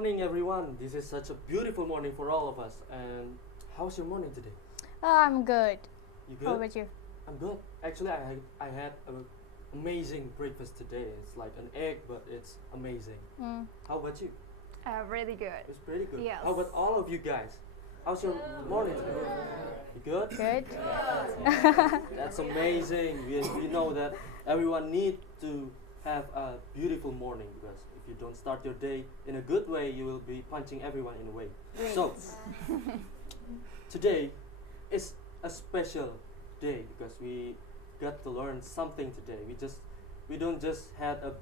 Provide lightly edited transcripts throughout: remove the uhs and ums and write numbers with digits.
morning, everyone. This is such a beautiful morning for all of us. And how's your morning today? I'm good. You good? How about you? I'm good. Actually, I had an amazing breakfast today. It's like an egg, but it's amazing. How about you? Really good. It's pretty good. Yes. How about all of you guys? How's your morning today? You good? Good. That's amazing. We know that everyone needs to have a beautiful morning, because if you don't start your day in a good way, you will be punching everyone in a way. So today is a special day because we got to learn something today. We don't just had a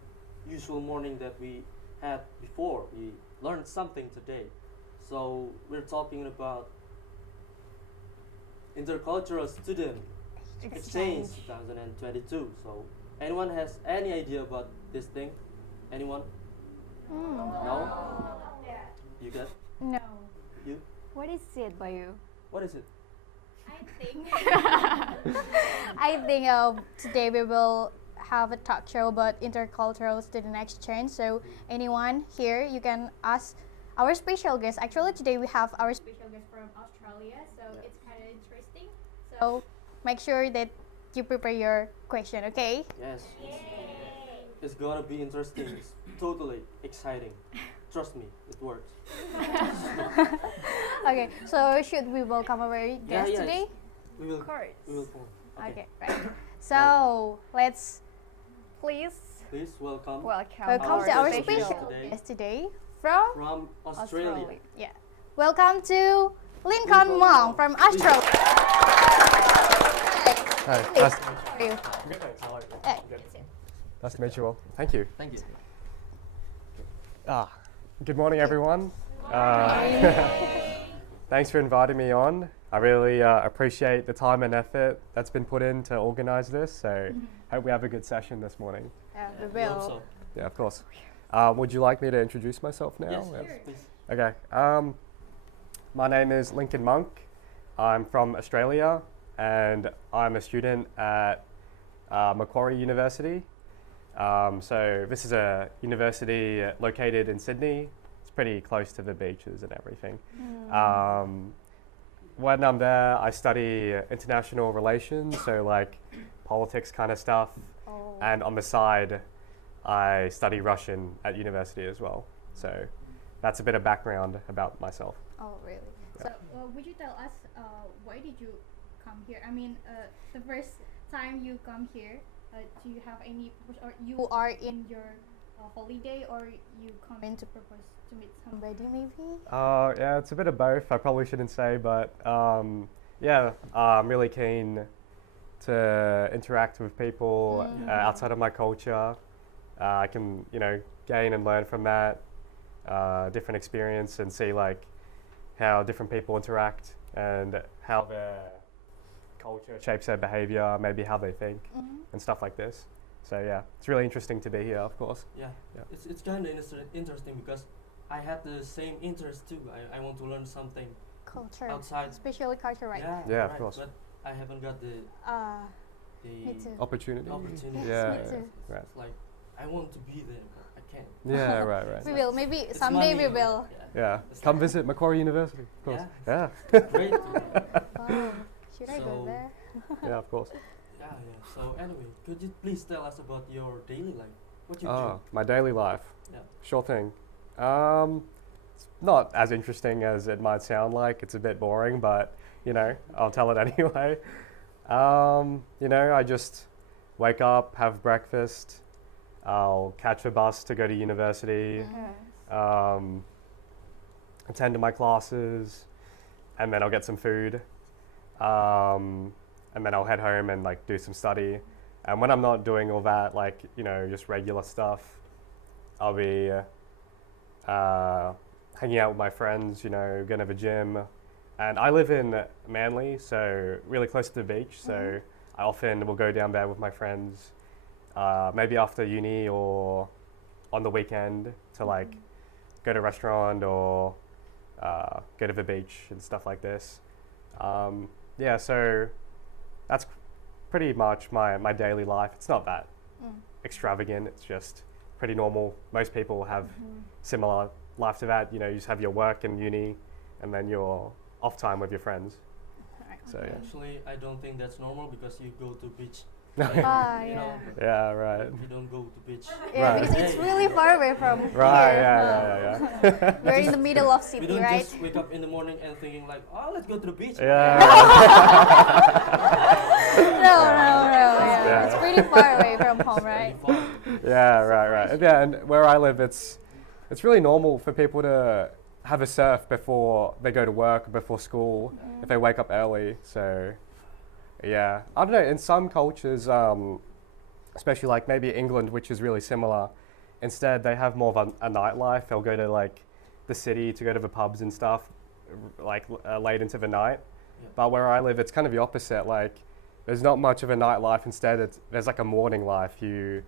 usual morning that we had before. We learned something today. So we're talking about Intercultural Student Exchange 2022. So anyone has any idea about this thing? Anyone? No? You got? No. You? What is it, Bayu? What is it? I think today we will have a talk show about intercultural student exchange. So anyone here, you can ask our special guest. Actually, today we have our special guest from Australia, so it's kind of interesting. So make sure that you prepare your question, okay? Yes. It's gonna be interesting. It's totally exciting. Trust me, it works. Okay, so should we welcome our guest today? We will. Of course. We will phone. Okay, right. So let's Please Please welcome welcome to our special special today. guest today from from Australia. Yeah. Welcome to Lincoln Mong from Australia. Hi. Please, Nice, for you. Hey. nice to meet you all. Thank you. Thank you. Good morning, everyone. Thanks for inviting me on. I really appreciate the time and effort that's been put in to organize this. So hope we have a good session this morning. We I hope will. so. Yeah, of course. Would you like me to introduce myself now? Yes, Yeah. yes, please. Okay. My name is Lincoln Monk. I'm from Australia, and I'm a student at Macquarie University. So this is a university located in Sydney. It's pretty close to the beaches and everything. When I'm there, I study international relations, so like politics kind of stuff. And on the side, I study Russian at university as well. So that's a bit of background about myself. Oh, really? Yeah. So, would you tell us why did you come here? I mean, the first time you come here, do you have any purpose, or you are in your holiday, or you come in to purpose to meet somebody, maybe? Yeah, it's a bit of both. I probably shouldn't say, but yeah, I'm really keen to interact with people outside of my culture. I can, gain and learn from that, different experience, and see like how different people interact and how their culture shapes their behavior, maybe how they think, and stuff like this. So yeah, it's really interesting to be here, of course. Yeah. Yeah. It's kind of interesting because I had the same interest too. I want to learn something Culture. outside. Especially culture, right? Yeah, of right, course. But I haven't got the Me too. Opportunity. opportunity. Yeah, me yeah, too. right. It's like I want to be there, but I can't. Yeah, right. We will. Maybe It's someday money, we will. Yeah, It's come like- visit Macquarie University, of course. Yeah, Great. Wow. Should I go So- there? yeah, of course. Yeah. So anyway, could you please tell us about your daily life? What you Oh, my daily life. Yeah. Sure thing. It's not as interesting as it might sound like. It's a bit boring, but I'll tell it anyway. I just wake up, have breakfast. I'll catch a bus to go to university, attend to my classes, and then I'll get some food. And then I'll head home and like do some study. And when I'm not doing all that, like, just regular stuff, I'll be hanging out with my friends, going to the gym. And I live in Manly, so really close to the beach. So I often will go down there with my friends, maybe after uni or on the weekend to like go to a restaurant or go to the beach and stuff like this. Yeah, so that's pretty much my daily life. It's not that extravagant, it's just pretty normal. Most people have similar after that, you know, you just have your work and uni, and then your off time with your friends. Alright. So yeah. Actually, I don't think that's normal because you go to beach. Ah, you yeah. know, Yeah, right. you don't go to beach. Yeah, Right. because it's really far away from Right, here. yeah. We're in the middle of We city, don't right? just wake up in the morning and thinking like, oh, let's go to the beach. Yeah. No, yeah. Yeah. It's pretty far away from home, right? Pretty far. Yeah, right. Yeah, and where I live, it's really normal for people to have a surf before they go to work, before school, if they wake up early. So, yeah, I don't know. In some cultures, especially like maybe England, which is really similar, instead they have more of a nightlife. They'll go to like the city to go to the pubs and stuff, like late into the night. Yeah. But where I live, it's kind of the opposite. Like, there's not much of a nightlife. Instead, there's like a morning life. You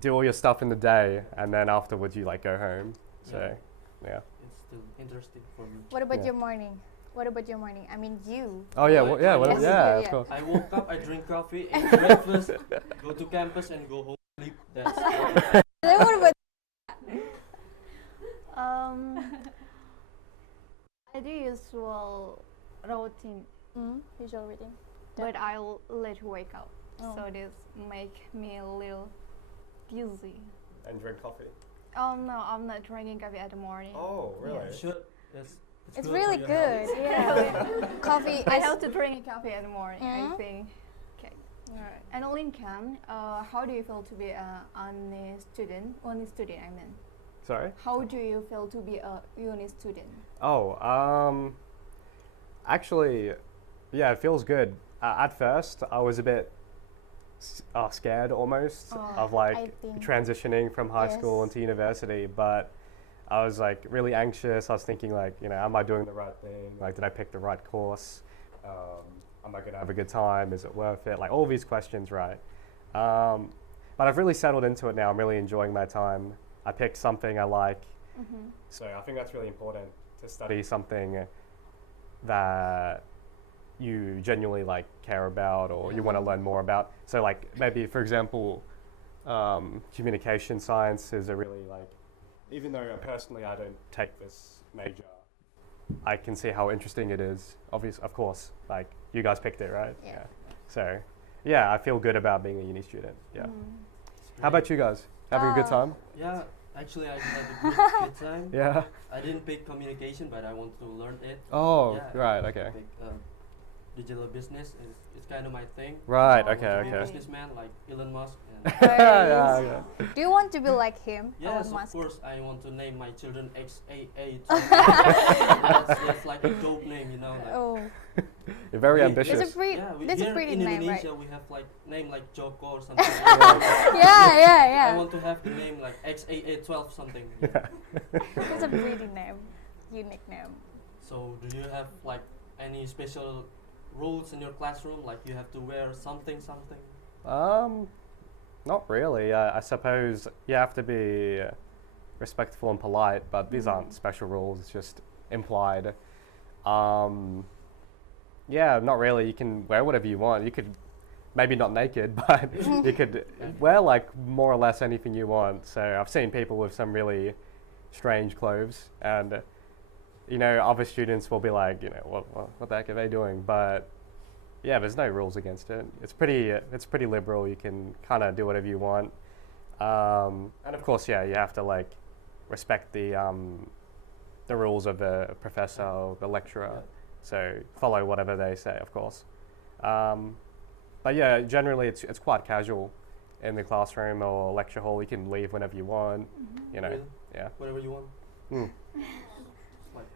do all your stuff in the day, and then afterwards you like go home. So, yeah. It's still interesting for me. What about Yeah. your morning? What about your morning? I mean, you. Oh yeah, Like, well, yeah, yes, yeah, you, of yeah. course. I woke up, I drink coffee, eat breakfast, go to campus and go home, sleep. That's it. Then what about I do usual routine, usual reading? but I'll late wake up, Oh. so this make me a little dizzy. And drink coffee. Oh no, I'm not drinking coffee at the morning. Oh, really? You should. It's It's good really for your good. health. Yeah. Coffee I is have to drink coffee at the morning. I Mhm. think. Okay. Alright. And Lincoln, how do you feel to be a uni student? Uni student, I mean. Sorry. How do you feel to be a uni student? Oh, actually, yeah, it feels good. At first, I was a bit scared almost of I like think- transitioning from high school Yes. into university, but I was like really anxious. I was thinking like, you know, am I doing the right thing? Like, did I pick the right course? Am I gonna have a good time? Is it worth it? Like all these questions, right? But I've really settled into it now. I'm really enjoying my time. I picked something I like. So I think that's really important to study something that you genuinely like care about or you want to learn more about. So like maybe for example, communication science is a really like, even though personally I don't take this major, I can see how interesting it is. Of course, like you guys picked it, right? Yeah. So yeah, I feel good about being a uni student. Yeah. How about you guys? Having a good time? Yeah, actually I had a good time. Yeah. I didn't pick communication, but I want to learn it. Oh, Yeah, right. I Okay. picked, digital business. It's kind of my thing. Right. I want Okay. to be a Okay. businessman like Elon Musk. And Yeah. Yeah. Do you want to be like him? yes, Elon of Musk? course. I want to name my children XAA. That's like a dope name, you know. Like, Oh, You're very We- ambitious. that's a pretty, yeah, that's a here pretty in name, right? Indonesia we have like name like Joko or something. Yeah. I want to have the name like XAA12 something. It's a pretty name, unique name. So do you have like any special rules in your classroom? Like you have to wear something? Not really. I suppose you have to be respectful and polite, but these aren't special rules. It's just implied. Yeah, not really. You can wear whatever you want. You could maybe not naked, but you could wear like more or less anything you want. So I've seen people with some really strange clothes, and you know, other students will be like, you know, what the heck are they doing? But yeah, there's no rules against it. It's pretty liberal. You can kind of do whatever you want, and of course, yeah, you have to like respect the rules of the professor or the lecturer. Yeah. So follow whatever they say, of course. But yeah, generally it's quite casual in the classroom or lecture hall. You can leave whenever you want. You know, Really? yeah. Whatever you want. Mm. Like,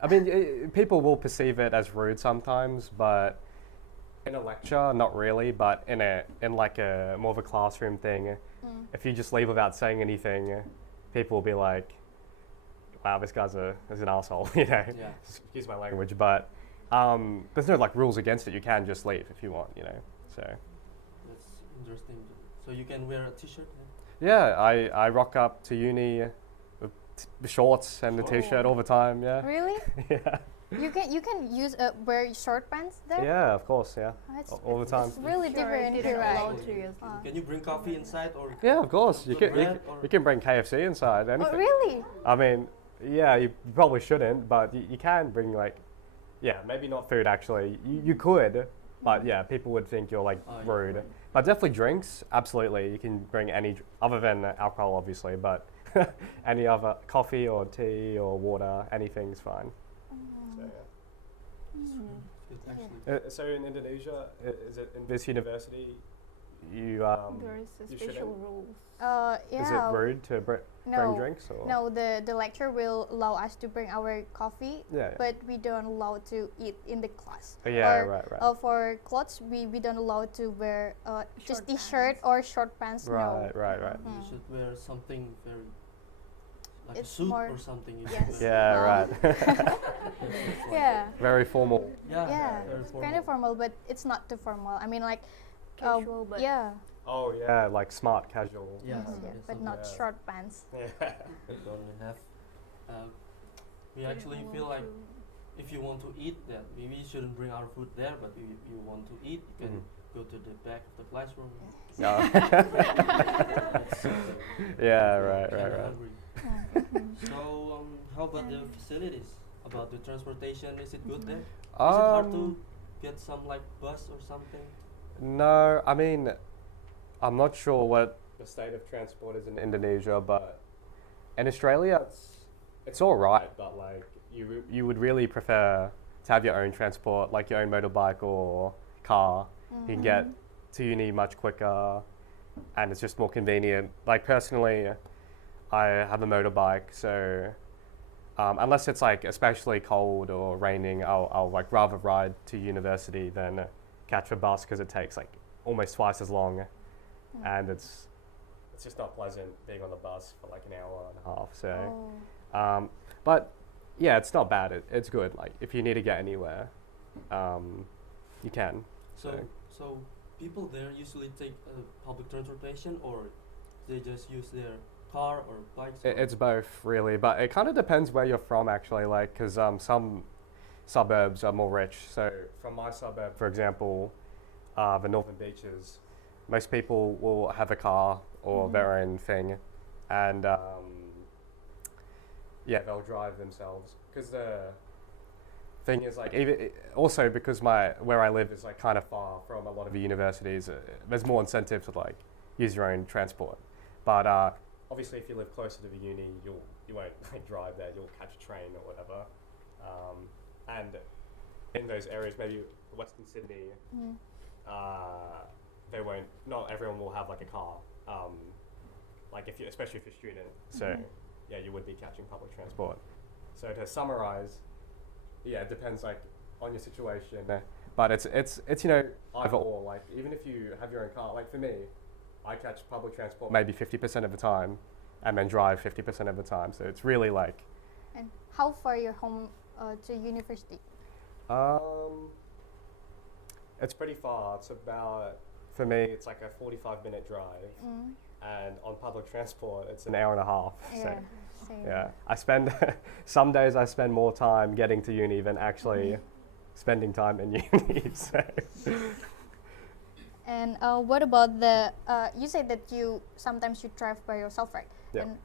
I mean, people will perceive it as rude sometimes, but in a lecture, not really. But in like a more of a classroom thing, if you just leave without saying anything, people will be like, "Wow, this guy's an asshole," you know. yeah. Excuse my language, but there's no like rules against it. You can just leave if you want, you know. So That's interesting. So you can wear a t-shirt? yeah, I rock up to uni with the shorts and the Oh. t-shirt all the time. Yeah. Really? Yeah. You can use wear short pants there? Yeah, of course. Yeah. That's All the time. It's really Sure, different didn't here, right? allow to use Ah. Can you bring coffee inside or? Yeah, of course. You Good can bread or- you can bring KFC inside. Oh, Anything. really? I mean, yeah, you probably shouldn't, but you can bring like, yeah, maybe not food actually. You could, but yeah, people would think you're like Oh, yeah, rude. right. But definitely drinks, absolutely. You can bring any, other than alcohol obviously, but any other coffee or tea or water, anything's fine. So, It's actually. so in Indonesia, is it in this university, you There is a you special shouldn't? rules. Is it Yeah. rude to bring No. drinks or? No, the lecturer will allow us to bring our coffee, Yeah. but we don't allow to eat in the class. Yeah, Or, right. for clothes, we don't allow to wear just Short t-shirt pants. or short pants. Right, No. right. You should wear something very like It's a suit more- or something. You Yes. should wear. Yeah, Well, right. Yeah. Very formal. Yeah. Yeah, very it's kind of formal, but it's not too formal. I mean, like, Casual, but yeah, Oh yeah, like smart casual. Yeah, yeah, yeah, but something not Yeah. short pants. Yeah. we don't have. We actually feel like if you want to eat that, we shouldn't bring our food there. But if you want to eat, you can go to the back of the classroom. Yeah. That's, Yeah, right. kinda hungry. So, how about the facilities? About the transportation, is it good there? Is it hard to get some like bus or something? No, I mean, I'm not sure what the state of transport is in Indonesia, but in Australia, it's all right. But like, you would really prefer to have your own transport, like your own motorbike or car. You can get to uni much quicker, and it's just more convenient. Like personally, I have a motorbike, so unless it's like especially cold or raining, I'll like rather ride to university than catch a bus because it takes like almost twice as long, and it's just not pleasant being on the bus for like an hour and a half. So, Oh. but yeah, it's not bad. It's good. Like if you need to get anywhere, you can. So people there usually take public transportation, or they just use their car or bikes. Or It's both really, but it kind of depends where you're from actually. Like because some suburbs are more rich. So from my suburb, for example, the Northern Beaches, most people will have a car or their own thing, and yeah, they'll drive themselves. Because the thing is, like, also because where I live is like kind of far from a lot of the universities, there's more incentive to like use your own transport. But obviously, if you live closer to the uni, you won't like, drive there. You'll catch a train or whatever. And in those areas, maybe Western Sydney, they won't. Not everyone will have like a car. Like especially if you're a student. So yeah, you would be catching public transport. So to summarize, yeah, it depends like on your situation. But it's either or. Like even if you have your own car, like for me, I catch public transport maybe 50% of the time, and then drive 50% of the time. So it's really like. And how far your home to university? It's pretty far. It's about, for me, it's like a 45-minute drive, and on public transport, it's an hour and a half. Yeah, So same. yeah, I spend some days I spend more time getting to uni than actually spending time in uni. So. And what about the? You said that sometimes you drive by yourself, right? Yeah. And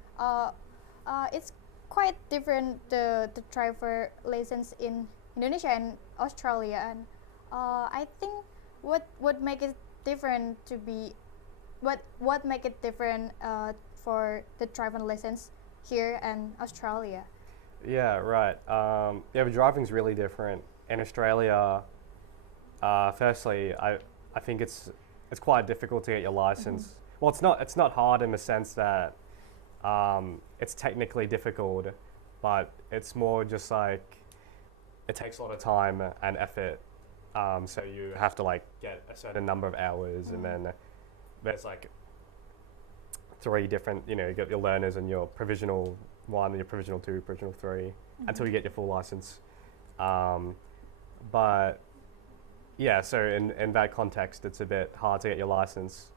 it's quite different the driver license in Indonesia and Australia. And I think what make it different to be, what make it different for the driving license here and Australia? Yeah, right. Yeah, the driving's really different in Australia. Firstly, I think it's quite difficult to get your license. Well, it's not hard in the sense that it's technically difficult, but it's more just like it takes a lot of time and effort. So you have to like get a certain number of hours, and then there's like 3 different, you get your learners and your provisional 1, your provisional 2, provisional 3, until you get your full license. But yeah, so in that context, it's a bit hard to get your license.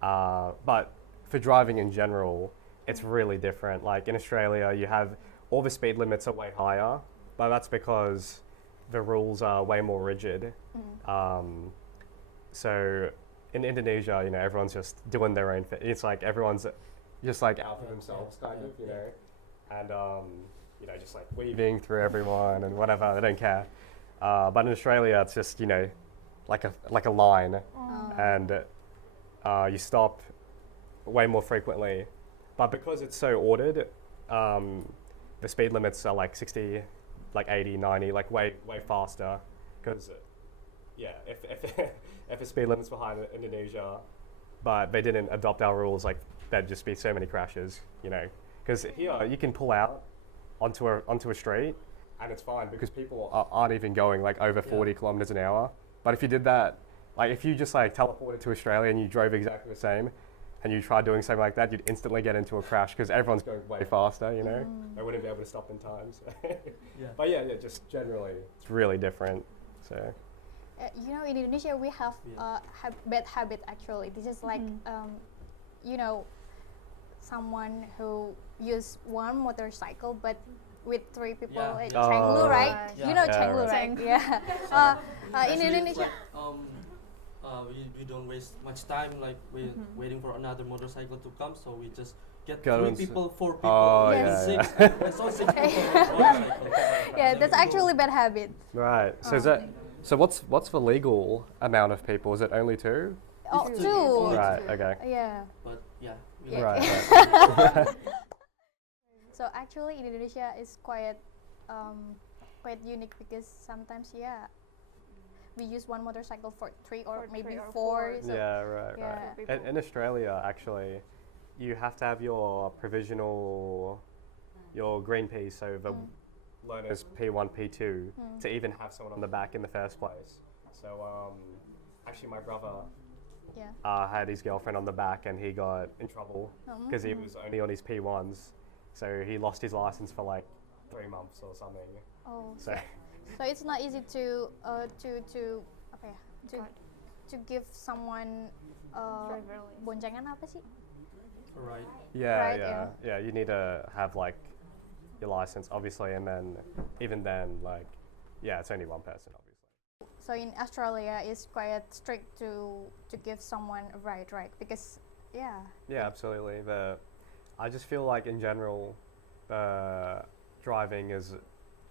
But for driving in general, it's really different. Like in Australia, you have all the speed limits are way higher, but that's because the rules are way more rigid. So in Indonesia, everyone's just doing their own thing. It's like everyone's just like out for themselves, kind of, and you know, just like weaving through everyone and whatever. They don't care. But in Australia, it's just, you know, like a line, and you stop way more frequently. But because it's so ordered, the speed limits are like 60, like 80, 90, like way faster. Because if a speed limit's behind Indonesia, but they didn't adopt our rules, like there'd just be so many crashes, you know. Because here you can pull out onto a street, and it's fine because people aren't even going like over 40 kilometers an hour. But if you did that, like if you just like teleported to Australia and you drove exactly the same, and you tried doing something like that, you'd instantly get into a crash because everyone's going way faster, you know. They wouldn't be able to stop in time. So. But yeah, just generally, it's really different. So. You know, in Indonesia we have bad habit actually. This is like, you know, someone who use one motorcycle but with 3 people. Canglu, right? Yeah. You know Yeah, Canglu, right. right? Yeah. In Actually, it's Indonesia. like, we don't waste much time like waiting for another motorcycle to come, so we just get Go 3 and people, 4 people, Oh, even yeah, 6. And so 6 people on a motorcycle. Yeah, Then that's we go. actually bad habit. Right. So is that? So what's the legal amount of people? Is it only 2? Oh, It's 2. only Right. 2. Okay. Yeah. But yeah, we Yeah. like Right. So actually, Indonesia is quite unique because sometimes we use one motorcycle for 3 or maybe 4. So Yeah. Right. yeah. Right. In Australia, actually, you have to have your provisional, your green P, so the learners P1, P2, to even have someone on the back in the first place. So actually, my brother had his girlfriend on the back, and he got in trouble because he was only on his P1s, so he lost his license for like 3 months or something. Oh, So so it's not easy to give someone boncengan apa sih? right. yeah, Right, yeah. You need to have like your license, obviously, and then even then, like, it's only one person, obviously. So in Australia, it's quite strict to give someone a ride, right? Because Yeah, absolutely. I just feel like in general, driving is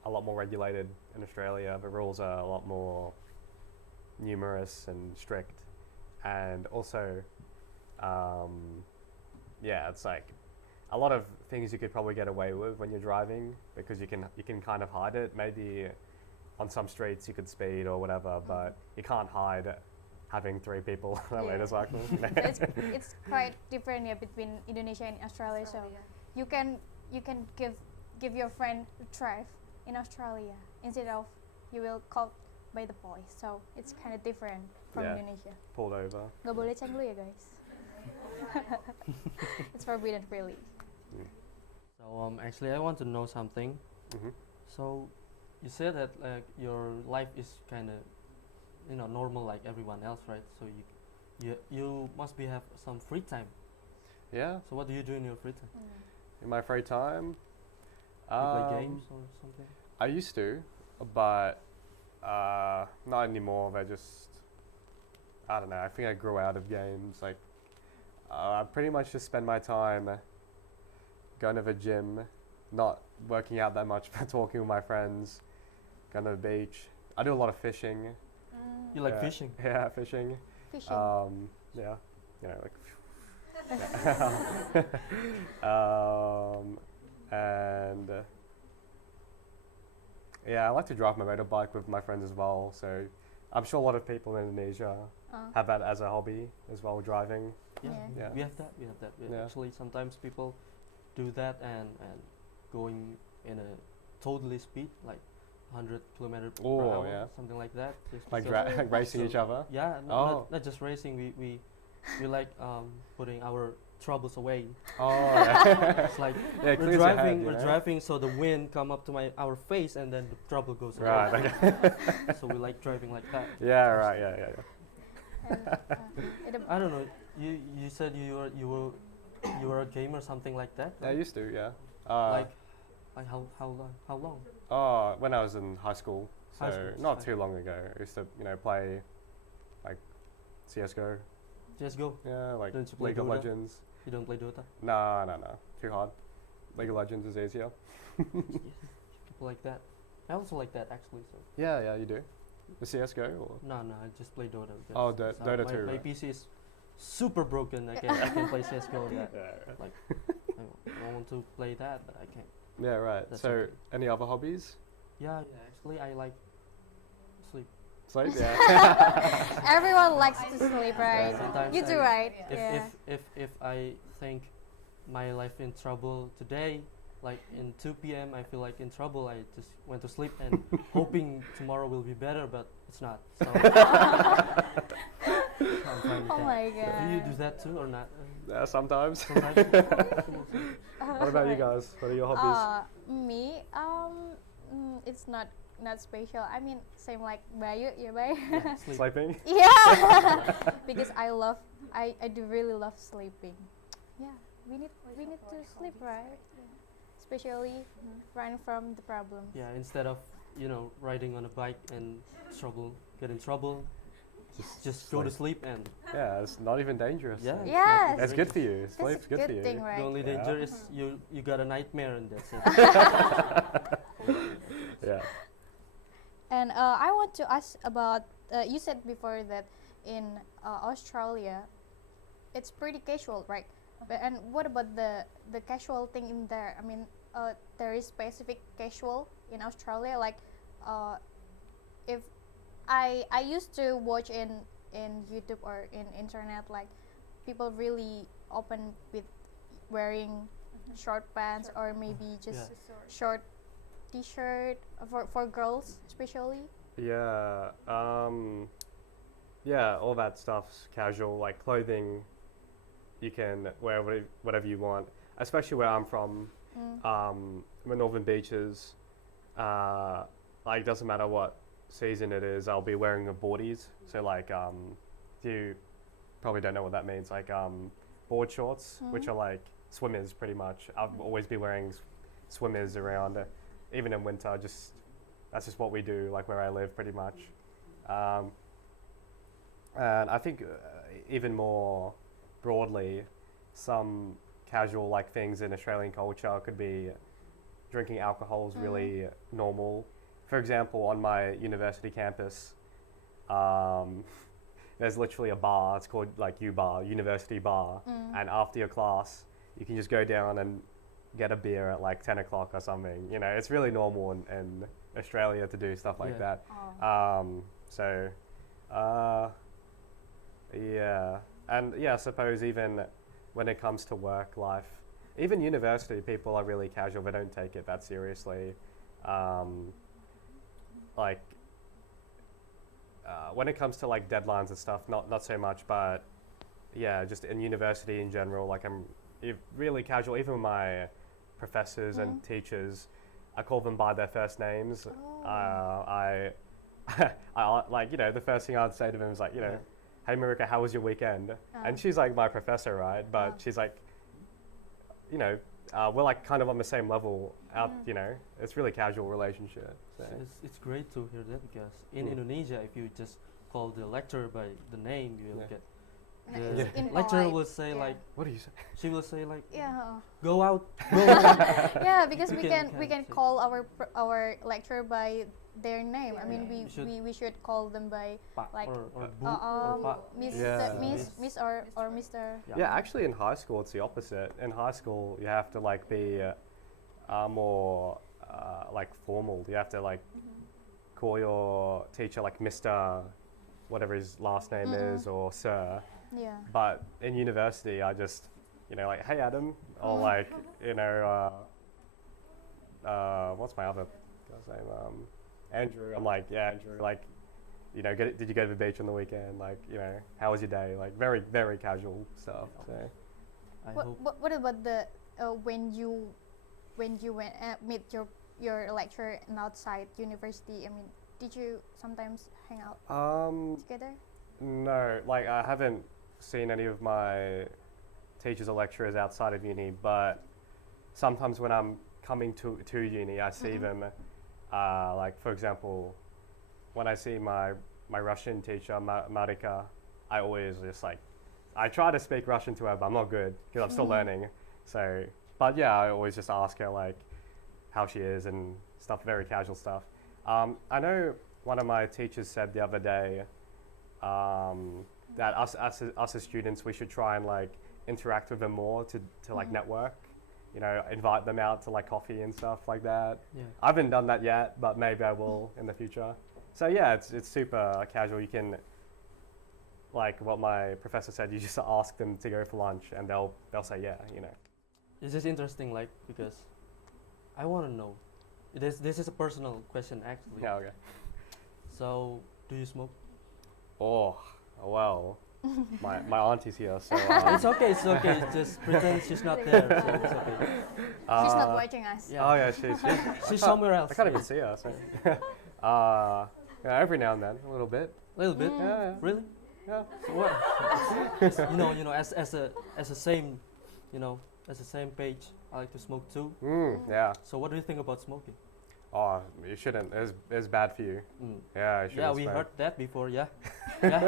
a lot more regulated in Australia. The rules are a lot more numerous and strict, and also, it's like a lot of things you could probably get away with when you're driving because you can kind of hide it. Maybe on some streets you could speed or whatever, but you can't hide having 3 people on a motorcycle. so it's quite different between Indonesia and Australia. So you can give your friend a drive in Australia instead of you will caught by the police. So it's kind of different from Indonesia. Pulled over. Gak boleh canglu ya guys. It's forbidden really. So actually, I want to know something. So you said that like your life is kind of, you know, normal like everyone else, right? So you must have some free time. Yeah. So what do you do in your free time? In my free time, You play games or something? I used to, but not anymore. I don't know. I think I grew out of games. Like, I pretty much just spend my time going to the gym, not working out that much, but talking with my friends, going to the beach. I do a lot of fishing. You like fishing? Yeah, fishing. Fishing. Yeah, you know, like. And I like to drive my motorbike with my friends as well. So I'm sure a lot of people in Indonesia have that as a hobby as well, driving. Yeah. We have that. Yeah. Actually, sometimes people do that and going in a totally speed, like 100 kilometers per hour, something like that. Like racing each other. Yeah, not just racing. We like putting our troubles away. Oh, yeah. It's like Yeah, we're driving, so the wind come up to our face, and then the trouble goes away. Right. Okay. So we like driving like that. Yeah. Right. Yeah. And, I don't know. You said you were a gamer, something like that. I Right? used to. Yeah. Like how long? Oh, when I was in high school. So High school, not high too long ago. I used to, play like CS:GO. Just go. Yeah, like Don't you play League of Dota? Legends. You don't play Dota? No. Too hard. League of Legends is easier. People like that. I also like that actually. So Yeah, you do. The CS:GO or? no, I just play Dota. because Oh, it's, Dota my, 2, My right. PC is super broken. I can play CS:GO. on that. Yeah. Like I want to play that, but I can't. Yeah, right. That's So, okay. any other hobbies? Yeah, actually I like sleep. Sleep, yeah. Everyone likes to sleep, right? Sometimes You do, I- right? If- Yeah. If I think my life in trouble today, like in 2 p.m. I feel like in trouble, I just went to sleep and hoping tomorrow will be better, but it's not. So I'm fine with Oh that. my Do you god. do that too or not? Sometimes. Sometimes. What about you guys? What are your hobbies? Me, it's not special. I mean, same like Bayu, yeah, Bayu. Yeah, sleep. Sleeping? Yeah, because I do really love sleeping. Yeah, we need to sleep, right? Especially run from the problem. Yeah, instead of riding on a bike and get in trouble, just go to sleep and Yeah, it's not even dangerous. yeah. Like, it's Yes. not- It's good for you. That's Sleep's a good for good you. thing, The right? only Yeah. danger is you got a nightmare and that's it. Yeah. And I want to ask about you said before that in Australia, it's pretty casual, right? But and what about the casual thing in there? I mean, there is specific casual in Australia. Like, if I used to watch in YouTube or in internet, like people really open with wearing short pants or maybe just Yeah. short t-shirt for girls especially. Yeah. Yeah, all that stuff's casual, like clothing. You can wear whatever you want, especially where I'm from. The Northern Beaches. Like, doesn't matter what season it is, I'll be wearing the boardies. So like, you probably don't know what that means. Like, board shorts, which are like swimmers, pretty much. I'll always be wearing swimmers around, even in winter. That's just what we do, like where I live, pretty much. And I think even more broadly, some casual like things in Australian culture could be drinking alcohol is really normal. For example, on my university campus, there's literally a bar. It's called like U-Bar, University Bar. And after your class, you can just go down and get a beer at like 10 o'clock or something. You know, it's really normal in Australia to do stuff like Yeah. that. So, yeah. And yeah, I suppose even when it comes to work life, even university, people are really casual. They don't take it that seriously. When it comes to like deadlines and stuff, not so much, but yeah, just in university in general, like I'm really casual. Even with my professors and teachers, I call them by their first names. I like, the first thing I'd say to them is like, Yeah. hey Marika, how was your weekend? And she's like my professor, right? But she's like, we're like kind of on the same level out, it's really casual relationship. So. It's great to hear that because in Indonesia, if you just call the lecturer by the name, you will Yeah. get. No, The it's impolite. lecturer will say Yeah. like, What do you say? she will say like, Yeah. go out. Yeah, because You we can can say- call our lecturer by their name. I mean, You should- we should call them by Pa like or bu or pa. Miss Yeah. Miss or Mr. Yeah, actually in high school it's the opposite. In high school you have to like be more like formal. You have to like call your teacher like Mr. whatever his last name is or Sir. Yeah. But in university I just like, hey Adam, or like what's my other guy's name? Andrew. I'm like, yeah, Andrew, like, did you go to the beach on the weekend? Like, how was your day? Like, very, very casual stuff. So. I What, hope. what about the when you went meet your lecturer and outside university? I mean, did you sometimes hang out together? No, like I haven't seen any of my teachers or lecturers outside of uni, but sometimes when I'm coming to uni, I see them. Like for example, when I see my Russian teacher Marika, I always just like, I try to speak Russian to her, but I'm not good because I'm still learning. So, but yeah, I always just ask her like how she is and stuff, very casual stuff. I know one of my teachers said the other day that us as students, we should try and like interact with them more to like network, you know, invite them out to like coffee and stuff like that. Yeah. I haven't done that yet, but maybe I will in the future. So yeah, it's super casual. You can, like what my professor said, you just ask them to go for lunch and they'll say yeah, you know. It's just interesting, like, because I want to know. This is a personal question, actually. Yeah, okay. So, do you smoke? Oh, well, my auntie's here, so It's okay. It's okay. Just pretend she's not there. So it's okay. She's not watching us. Yeah. Oh yeah, she's She's somewhere else. I can't even see her. So. Yeah, every now and then, a little bit. A little bit. Yeah, Really? yeah. So what? you know, as the same, you know, as the same page, I like to smoke too. Yeah. So what do you think about smoking? Oh, you shouldn't. It's bad for you. Yeah, you shouldn't Yeah, we smoke. heard that before, ya. Ya.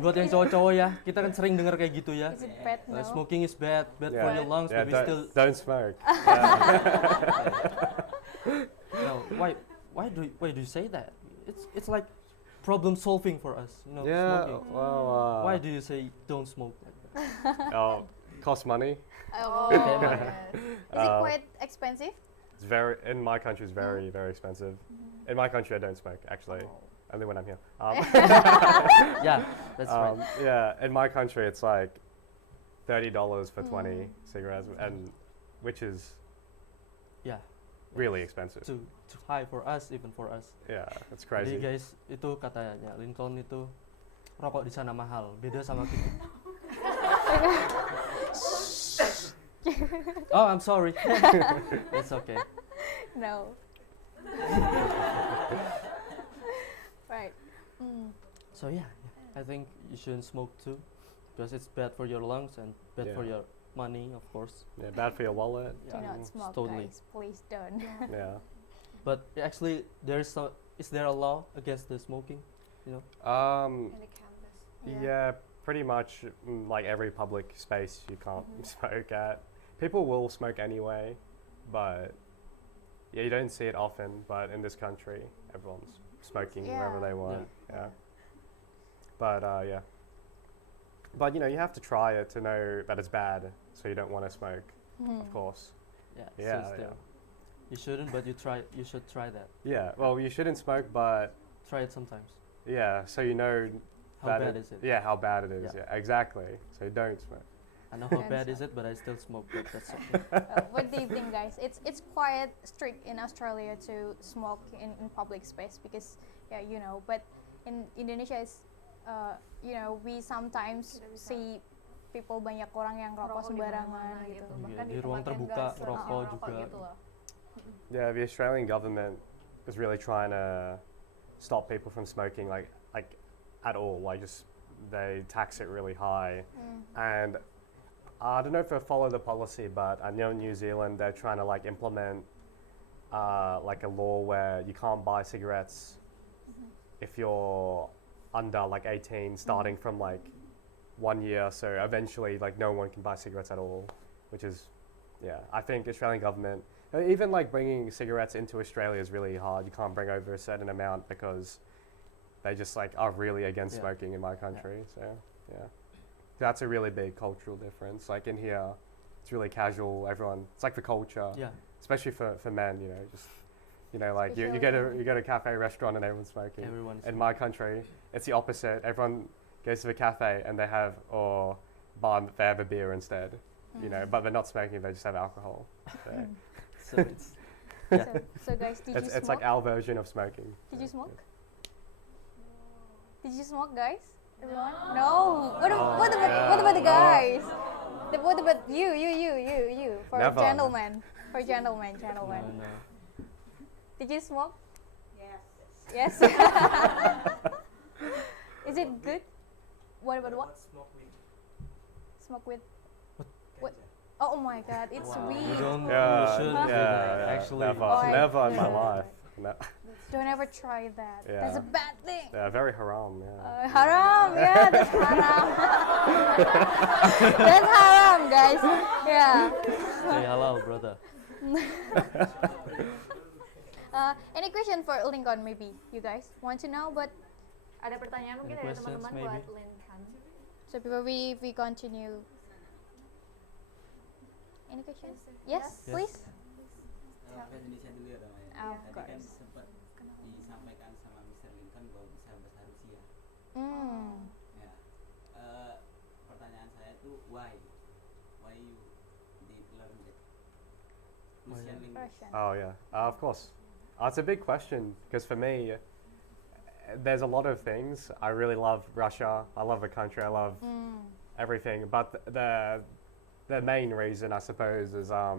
Buat yang cowok-cowok ya, kita kan sering dengar kayak gitu ya. Is it bad? No. Smoking is bad Yeah. for your lungs, Yeah, but we still. don't smoke. No, why do you say that? It's like problem solving for us, you know. Yeah, Smoking. well. Why do you say don't smoke? Oh, cost money. Oh. Okay. Is it quite expensive? It's very in my country. It's very expensive. In my country, I don't smoke actually. Only when I'm here. Yeah, that's right. Yeah, in my country, it's like $30 for 20 cigarettes, and which is Yeah, really expensive. too high for us, even for us. Yeah, it's Jadi crazy. guys, itu katanya Lincoln itu rokok di sana mahal, beda sama kita. Oh, I'm sorry. It's okay. No. Right. So yeah, I think you shouldn't smoke too, because it's bad for your lungs and bad for Yeah. your money, of course. Yeah, bad for your wallet. Do not smoke, totally. guys. Please don't. Yeah. But actually, is there a law against the smoking? You know? In the campus. Yeah, pretty much like every public space you can't smoke at. People will smoke anyway, but yeah, you don't see it often. But in this country, everyone's smoking wherever they want. Yeah. But yeah. But you know, you have to try it to know that it's bad, so you don't want to smoke. Of course. Yeah. Yeah, So still, yeah. you shouldn't, but you should try that. Yeah. Well, you shouldn't smoke, but Try it sometimes. yeah, so you know How that bad is it? Yeah, how bad it is. Yeah. Yeah, exactly. So don't smoke. I know how Don't bad is smoke. it, but I still smoke. But that's okay. What do you think, guys? It's quite strict in Australia to smoke in public space because you know. But in Indonesia, it's you know, we sometimes see people banyak orang yang rokok sembarangan gitu. Bahkan Di ruang tempat yang terbuka, nggak rokok rokok juga. gitu loh. Yeah, the Australian government is really trying to stop people from smoking, like at all. Like just they tax it really high, and I don't know if they follow the policy, but I know in New Zealand they're trying to like implement like a law where you can't buy cigarettes if you're under like 18, starting from like 1 year. So eventually, like no one can buy cigarettes at all, which is, yeah. I think Australian government, even like bringing cigarettes into Australia is really hard. You can't bring over a certain amount because they just like are really against Yeah. smoking in my country. So yeah, that's a really big cultural difference. Like in here, it's really casual. Everyone, it's like the culture, Yeah. especially for men. You know, just you know, like you Especially go to a cafe, restaurant, and everyone's smoking. Everyone's In my country, it's the opposite. Everyone goes to the cafe and they have they have a beer instead. You know, but they're not smoking. They just have alcohol. So So it's So guys, did you it's smoke? like our version of smoking. Did you smoke? Did you smoke, guys? Everyone? No. What about the guys? What about you? For Never. gentlemen. no. Did you smoke? Yes. Is it good? What about what? Smoke with? What? Oh my God! It's You weed. don't. Yeah, You shouldn't do yeah, that. yeah, Actually, never, Oh, I- never in my no. life. No. Don't ever try that. That's a Yeah. bad thing. Yeah, very haram. Yeah. Haram, yeah, that's haram. That's haram, Haram, guys. Yeah. Say halal, brother. Any question for Lincoln? Maybe you guys want to know, but Ada pertanyaan mungkin Any dari questions, teman-teman maybe? buat Lincoln. so before we continue. Any questions? Yes, Yes. please. Bahasa Indonesia dulu ya, Rama ya. Of Tadi kan course. sempat disampaikan sama Mr. Lincoln bahwa bisa bahasa Rusia. Ya. Pertanyaan saya tuh why you did learn that Russian language? Russian. Oh yeah, of course. It's a big question because for me, there's a lot of things. I really love Russia. I love the country. I love everything. But the main reason, I suppose, is I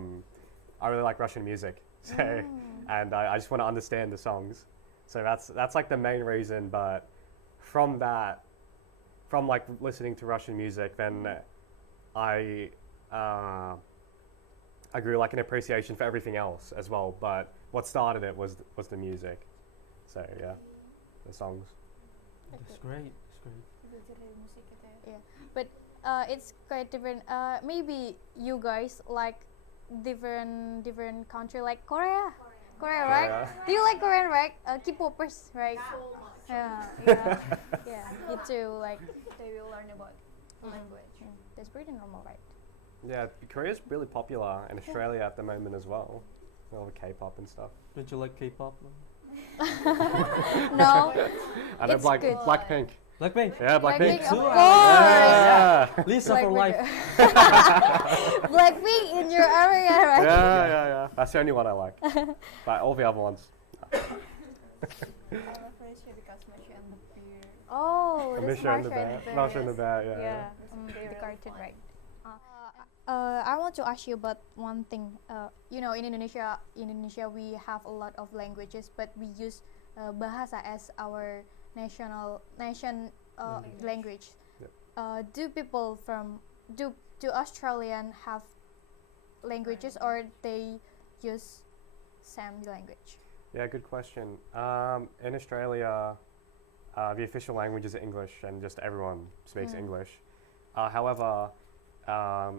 really like Russian music. So, and I just want to understand the songs. So that's like the main reason. But from like listening to Russian music, then I grew like an appreciation for everything else as well. But what started it was the music. So yeah, the songs. That's great. That's great. Belajar dari musik gitu ya. Yeah, but it's quite different. Maybe you guys like different country, like Korea, right? Korea. Do you like Korean, right? K-popers, right? Yeah, yeah, yeah. Me too. Like, They will learn about language. that's pretty normal, right? Yeah, Korea's really popular in Australia at the moment as well. All the K-pop and stuff. Don't you like K-pop? No, And It's good. Blackpink. Blackpink. Yeah, Blackpink. Blackpink, of too. course. Yeah. Lisa for life. Blackpink in your area, right? Yeah. That's the only one I like. But all the other ones. I love Russia because Masha and the beer. Oh, The that's Misha and the Marsha Bear. and Marsha and the yes. Bear, yeah. Yeah, They the really cartoon, fun. right? I want to ask you about one thing. You know, in Indonesia, we have a lot of languages, but we use bahasa as our nation language. Yep. Do Australian have languages, or they use same language? Yeah, good question. In Australia, the official language is English, and just everyone speaks English. However,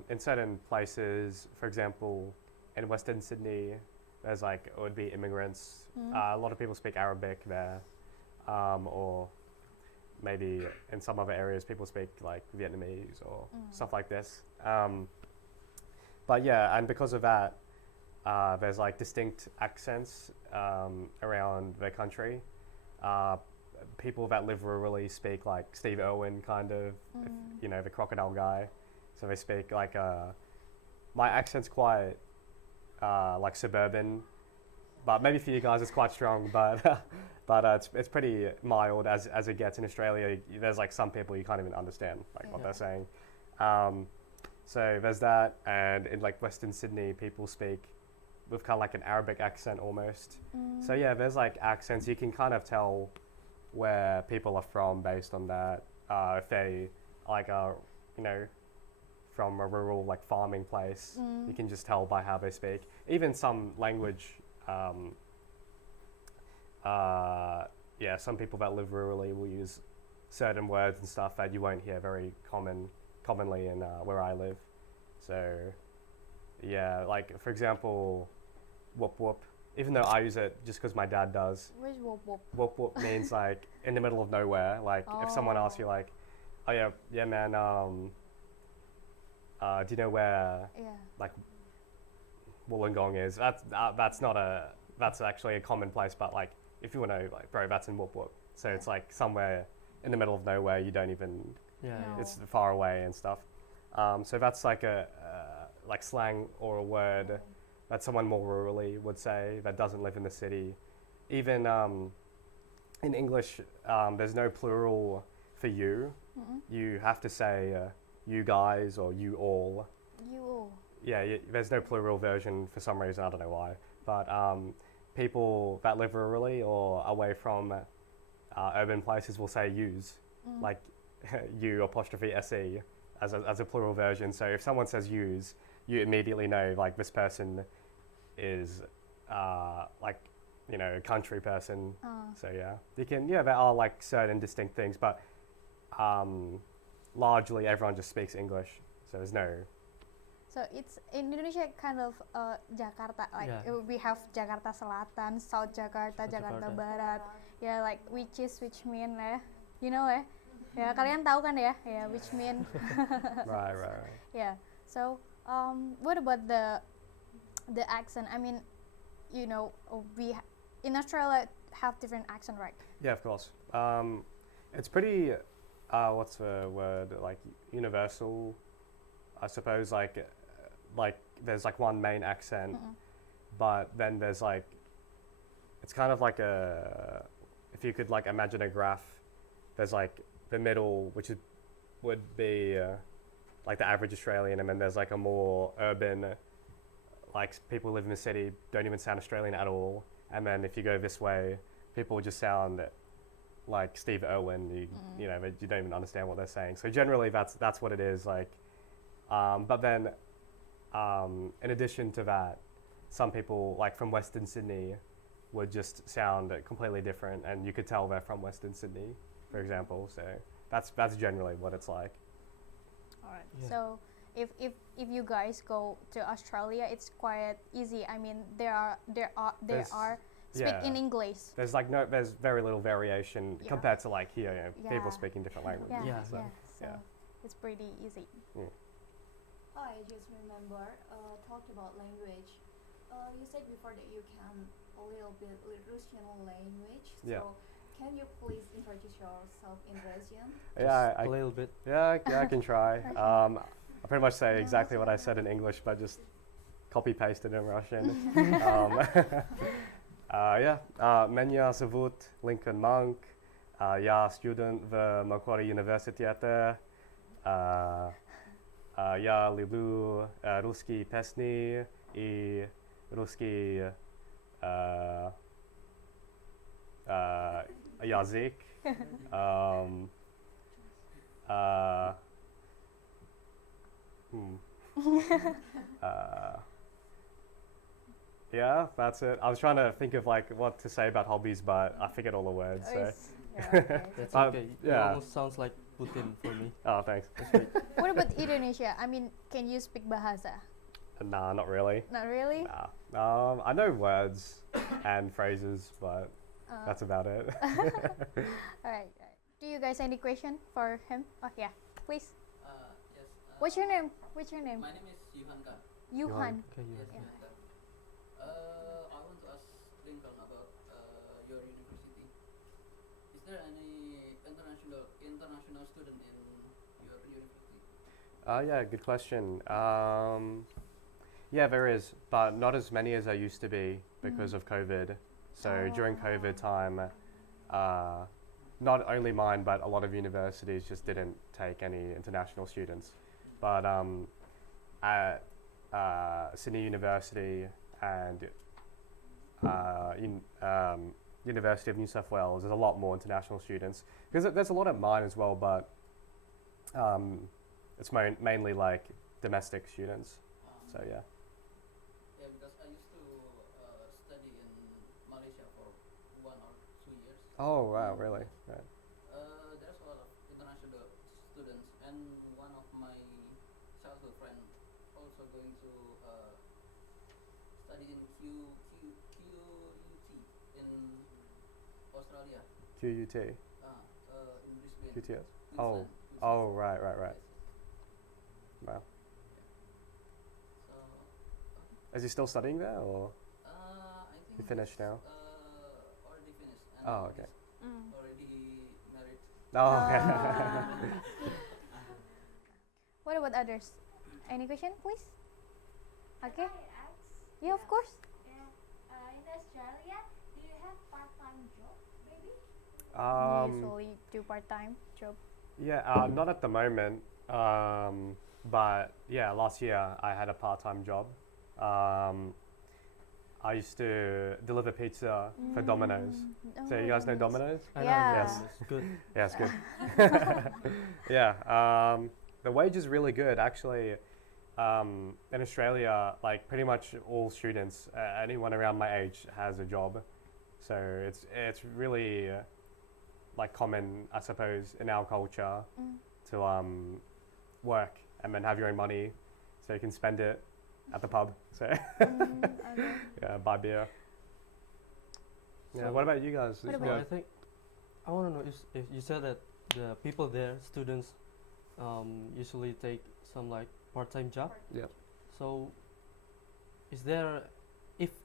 in certain places, for example, in Western Sydney, there's like, it would be immigrants. A lot of people speak Arabic there, or maybe in some other areas people speak like Vietnamese or stuff like this. But yeah, and because of that, there's like distinct accents around the country. People that live rurally speak like Steve Irwin, kind of, if, you know, the crocodile guy. So they speak like, my accent's quite like suburban, but maybe for you guys it's quite strong, but it's pretty mild as it gets. In Australia, there's like some people you can't even understand like what they're saying. So there's that, and in like Western Sydney, people speak with kind of like an Arabic accent almost. So yeah, there's like accents, you can kind of tell where people are from based on that. If they like are, you know, from a rural like farming place, you can just tell by how they speak. Even some language, yeah, some people that live rurally will use certain words and stuff that you won't hear very commonly in where I live. So yeah, like for example, whoop whoop. Even though I use it just because my dad does. Where's whoop whoop? Whoop whoop means like in the middle of nowhere. Like if someone asks you like, oh yeah man, do you know where Yeah. like Wollongong is? That's actually a common place, but like if you want to know, like bro, that's in Whoop Whoop. So it's like somewhere in the middle of nowhere. You don't even. Yeah. No. yeah. It's far away and stuff. So that's like a like slang or a word that someone more rurally would say that doesn't live in the city. Even in English, there's no plural for you. You have to say you guys or you all. You. Yeah, there's no plural version for some reason, I don't know why. But people that live rurally or away from urban places will say yous, like you apostrophe se as a plural version. So if someone says yous, you immediately know like this person is like, you know, a country person. So yeah, there are like certain distinct things, but largely everyone just speaks English. So there's no So it's in Indonesia kind of Jakarta, like Yeah. we have Jakarta Selatan, South Jakarta, Jakarta Jakarta. Barat, yeah, like which mean you know ya kalian tahu kan ya, which mean, Right, right, right. yeah. So what about the accent? I mean, you know, in Australia have different accent, right? Yeah, of course. It's pretty, what's the word, like universal, I suppose, like there's like one main accent, but then there's like, it's kind of like if you could like imagine a graph, there's like the middle, which would be like the average Australian, and then there's like a more urban, like people who live in the city don't even sound Australian at all, and then if you go this way, people just sound like Steve Irwin, you know, you don't even understand what they're saying. So generally that's what it is, like, but then in addition to that, some people like from Western Sydney would just sound completely different, and you could tell they're from Western Sydney, for example. So that's generally what it's like. All right. Yeah. So if you guys go to Australia, it's quite easy. I mean, they are speak Yeah. in English. There's very little variation Yeah. compared to like here, you know, people Yeah. speaking different languages. Yeah, Yeah. so Yeah. it's pretty easy. Oh, I just remember talked about language. You said before that you can a little bit Russian language. Yeah. So can you please introduce yourself in Russian? Yeah, A little bit. yeah, I can try. I pretty much say exactly what I said in English, but just copy paste it in Russian. Yeah, меня зовут Lincoln Monk. Я студент в Macquarie Universitet. Я люблю русские песни и русский язык. Yeah, that's it. I was trying to think of like what to say about hobbies, but I forget all the words. So. That's Um, okay. It yeah. almost sounds like Putin for me. Oh, thanks. What about Indonesia? I mean, can you speak bahasa? Nah, not really. Not really. Nah. I know words and phrases, but that's about it. All right. Do you guys any question for him? Oh yeah, please. Yes. What's your name? What's your name? My name is Yuhanka. Yuhan. Okay, you Yes, Yeah. Yuhanka. I want to ask Lincoln about your university. Is there any international student in your university? Yeah, good question. Yeah, there is, but not as many as there used to be because of COVID. So during COVID time, not only mine, but a lot of universities just didn't take any international students. But at Sydney University and University of New South Wales, there's a lot more international students. Because there's a lot at mine as well, but it's mainly like domestic students. So yeah. Yeah, because I used to study in Malaysia for 1 or 2 years. Oh wow, really? Right. There's a lot of international students, and one of my childhood friend also going to study in QUT in Australia. QUT. In Brisbane. QTS. Queensland. Oh, right. Yes. Wow. So, Is he still studying there, or? I think You finished he's, now? Already finished. And Oh, okay. he's already married. Oh, okay. What about others? Any question, please? Okay. Can I ask? Yeah, of course. Yeah. In Australia, do you have part-time job, maybe? Usually do part-time job. Yeah, not at the moment. But yeah, last year I had a part-time job. I used to deliver pizza for Domino's. So you guys know Domino's? I Yeah. know Yes. it's good. Yeah, it's good. Yeah, the wage is really good actually. In Australia, like pretty much all students, anyone around my age has a job, so it's really like common, I suppose, in our culture to work and then have your own money. So so you can spend it at the pub. So Okay. yeah, buy beer. Yeah. So What about you guys? What So about I think I want to know if you said that the people there, students, usually take some like part-time job. Yeah. So is there,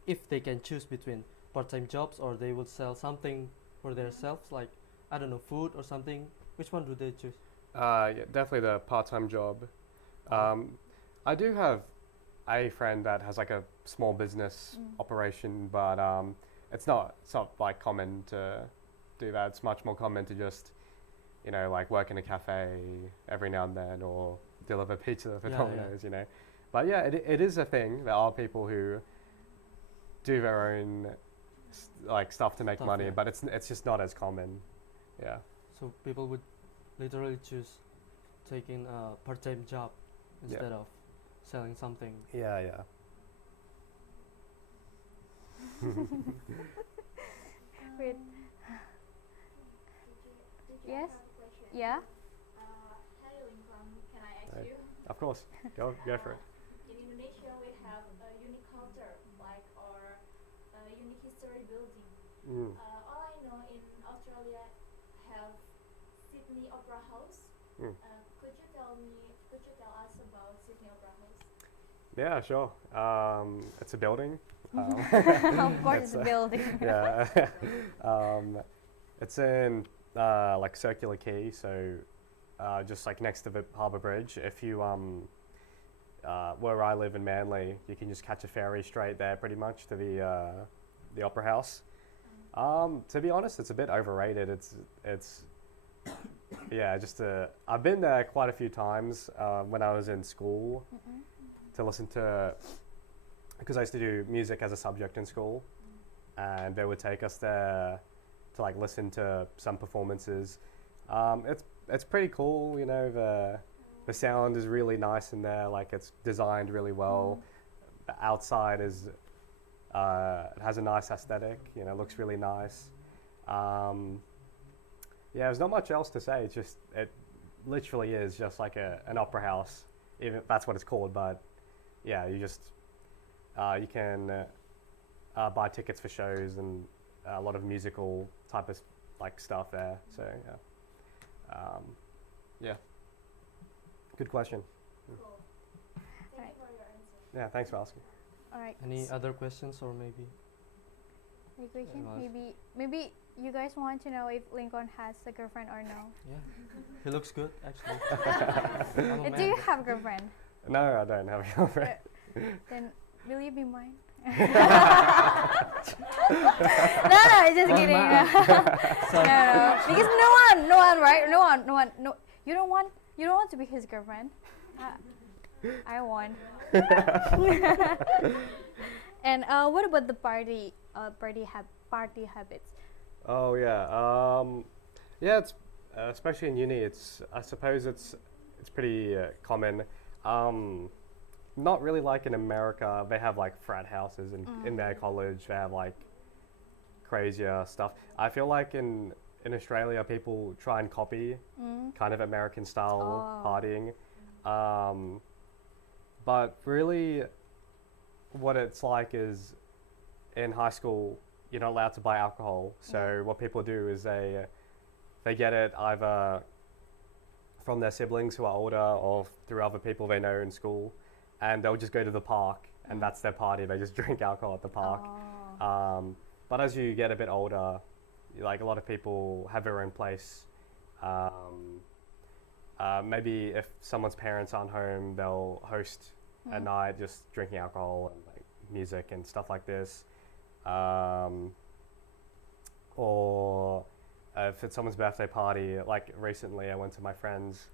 if they can choose between part-time jobs or they will sell something for themselves, like I don't know, food or something, which one do they choose? Yeah, definitely the part-time job. I do have a friend that has like a small business operation, but it's not like common to do that. It's much more common to just, you know, like work in a cafe every now and then or deliver pizza for Yeah, Domino's, you know. But yeah, it is a thing. There are people who do their own like stuff to make Stuff, money, yeah. but it's just not as common. Yeah. So people would literally choose taking a part-time job instead of selling something. Yeah, yeah. Wait. Did you Yes? have a question? Yeah. Hi Lincoln, can I ask Hi. you? Of course. Go for it. In Indonesia, we have a unique culture, like our unique history building. Mm. All I know in Australia have Sydney Opera House. Mm. Could you tell us about Sydney Opera House? Yeah, sure. It's a building. Of course, it's a building. Yeah. It's in like Circular Quay, so just like next to the Harbour Bridge. If you where I live in Manly, you can just catch a ferry straight there, pretty much to the Opera House. To be honest, it's a bit overrated. It's yeah, I've been there quite a few times when I was in school to listen to, because I used to do music as a subject in school, and they would take us there to like listen to some performances. It's pretty cool, you know. The sound is really nice in there. Like it's designed really well. The outside is it has a nice aesthetic. You know, looks really nice. Yeah, there's not much else to say. It literally is just like an opera house, even if that's what it's called. But yeah, you can buy tickets for shows and a lot of musical type of like stuff there. So yeah, good question. Cool. Thank Right. you for your answer. Yeah, thanks for asking. All right. Any other questions or maybe? Any question? Anyone? Maybe you guys want to know if Lincoln has a girlfriend or no. Yeah, he looks good actually. I'm a Do you man. have a girlfriend? No, I don't have a girlfriend. Then will you be mine? No, just One kidding. man. No, because no one, right? No. You don't want to be his girlfriend. I want. And what about the party habits? Oh yeah, yeah. It's especially in uni. I suppose it's pretty common. Not really like in America. They have like frat houses in their college. They have like crazier stuff. I feel like in Australia, people try and copy kind of American style partying. But really, what it's like is in high school, you're not allowed to buy alcohol. So what people do is they get it either from their siblings who are older or through other people they know in school, and they'll just go to the park and that's their party. They just drink alcohol at the park. But as you get a bit older, like a lot of people have their own place. Maybe if someone's parents aren't home, they'll host a night just drinking alcohol and like music and stuff like this. Or if it's someone's birthday party, like recently I went to my friend's,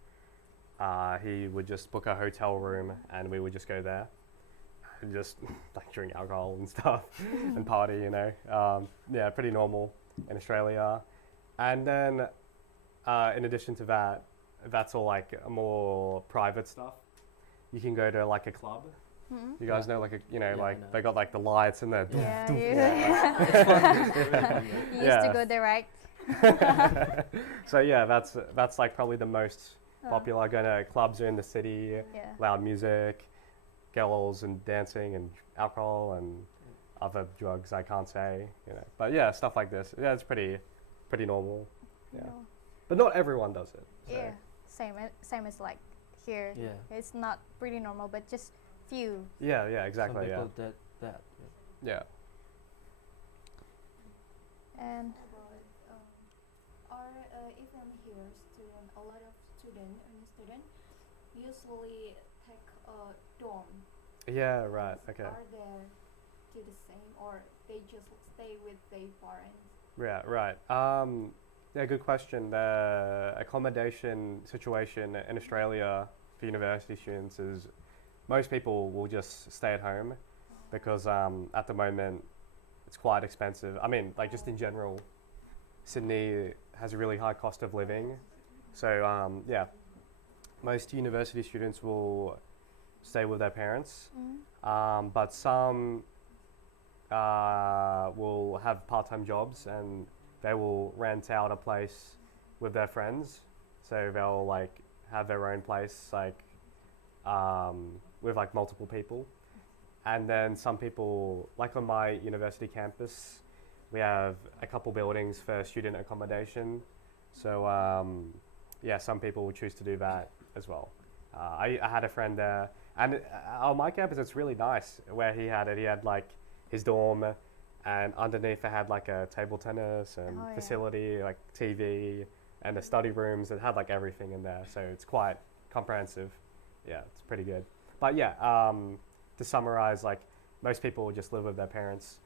he would just book a hotel room and we would just go there and just like drink alcohol and stuff and party, you know. Yeah, pretty normal in Australia. And then in addition to that, that's all like more private stuff. You can go to like a club. You guys know like Yeah, I know. they got like the lights and the Yeah, you used to go there, right? So yeah, that's like probably the most popular. Going to clubs in the city, Yeah. loud music. girls and dancing and alcohol and other drugs I can't say, you know. But yeah, stuff like this. Yeah, it's pretty normal. Yeah. No. But not everyone does it. So. Yeah, same as like here. Yeah. It's not pretty normal, but just few. Yeah, exactly. Some Yeah. people that. Yeah. And Even here, a lot of student usually take a dorm. Yeah, right. Okay. Are there do the same, or they just stay with their parents? Yeah, right. Yeah, good question. The accommodation situation in Australia for university students is most people will just stay at home because at the moment it's quite expensive. I mean, like just in general, Sydney has a really high cost of living. So yeah, most university students will stay with their parents, but some will have part-time jobs and they will rent out a place with their friends. So they'll like have their own place, like with like multiple people. And then some people, like on my university campus, we have a couple buildings for student accommodation. So yeah, some people will choose to do that as well. I had a friend there, and on my campus it's really nice where he had like his dorm, and underneath it had like a table tennis and Oh, yeah. facility, like TV, and the study rooms that had like everything in there. So it's quite comprehensive. Yeah, it's pretty good. But yeah, to summarize, like most people will just live with their parents,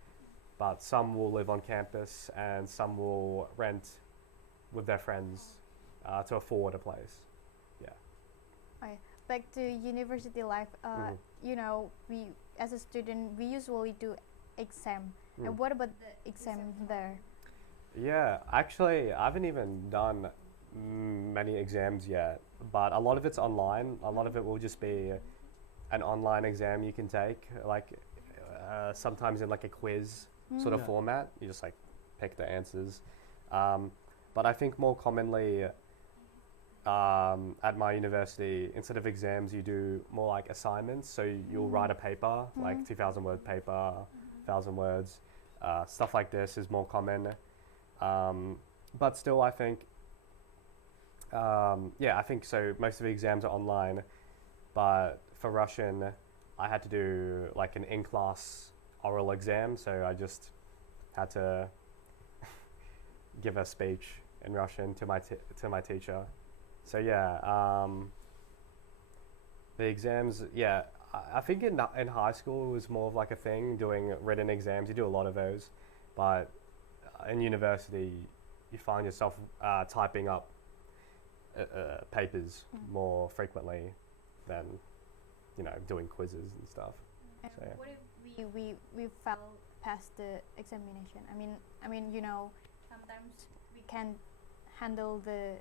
but some will live on campus and some will rent with their friends to afford a place. Yeah. okay, back to university life. You know, we as a student we usually do exam. And what about the exam there? Yeah, actually, I haven't even done many exams yet, but a lot of it's online. A lot of it will just be an online exam you can take, like sometimes in like a quiz sort of Yeah. format. You just like pick the answers. But I think more commonly at my university, instead of exams, you do more like assignments. So you'll write a paper, like 2,000 word paper, 1,000 words. Stuff like this is more common. But still, I think, yeah, I think so. Most of the exams are online, but for Russian, I had to do like an in-class oral exam. So I just had to give a speech in Russian to my teacher. So yeah, the exams, yeah, I think in high school it was more of like a thing, doing written exams. You do a lot of those, but in university you find yourself typing up papers more frequently than, you know, doing quizzes and stuff. And So, yeah. what if we fail past the examination? I mean, you know, sometimes we can handle the